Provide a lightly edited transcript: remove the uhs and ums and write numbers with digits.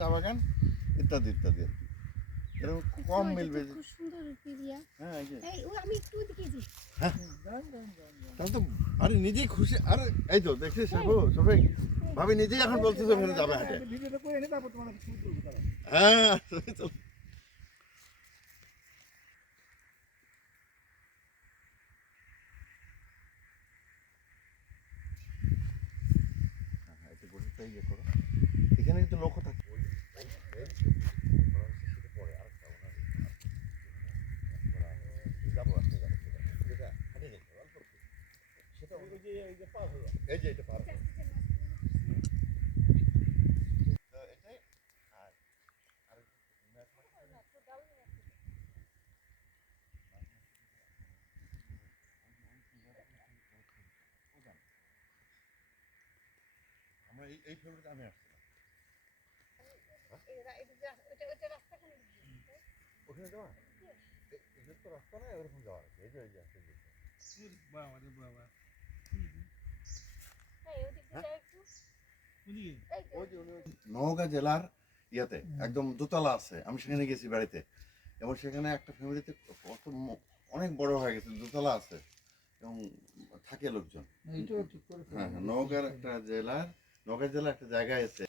চা বাগান ইত্যাদি ইত্যাদি আর কি এরকম কম মিলবে। খুব সুন্দর এরিয়া। হ্যাঁ এই যে এই ও আমি একটু ওদিকে যাই। হ্যাঁ তাহলে তো আরে নিজেই খুশি। আরে এই তো দেখছিস সবাই ভাবি নিজেই এখন বলতেছে ওখানে যাবে হাটে। ভিডিওটা করে এনে তারপর তোমার শুরু করবো তারা। হ্যাঁ চল। হ্যাঁ এটা গরিবটা ইয়ে করো এখানে কিন্তু লক্ষ্য থাকে যাবো আসতে যাবো সেটা হাটে দেখতে অল্প সেটা এই যে পার হলো এই যে এটা পার হলো এটাই আর আর আমরা এই ফেব্রুয়ারিতে আমি আসছিলাম ওখানে যাওয়া এদের তো রাস্তা নাই ওরকম যাওয়ার আছে এই যে এই যে আসছে বাবা রে বাবা। নওগাঁ জেলার ইয়াতে একদম দোতলা আছে আমি সেখানে গেছি বাড়িতে এবং সেখানে একটা ফ্যামিলিতে কত অনেক বড় হয়ে গেছে দোতলা আছে এবং থাকে লোকজন। হ্যাঁ হ্যাঁ নওগাঁর একটা জেলার নওগাঁ জেলার একটা জায়গায় আছে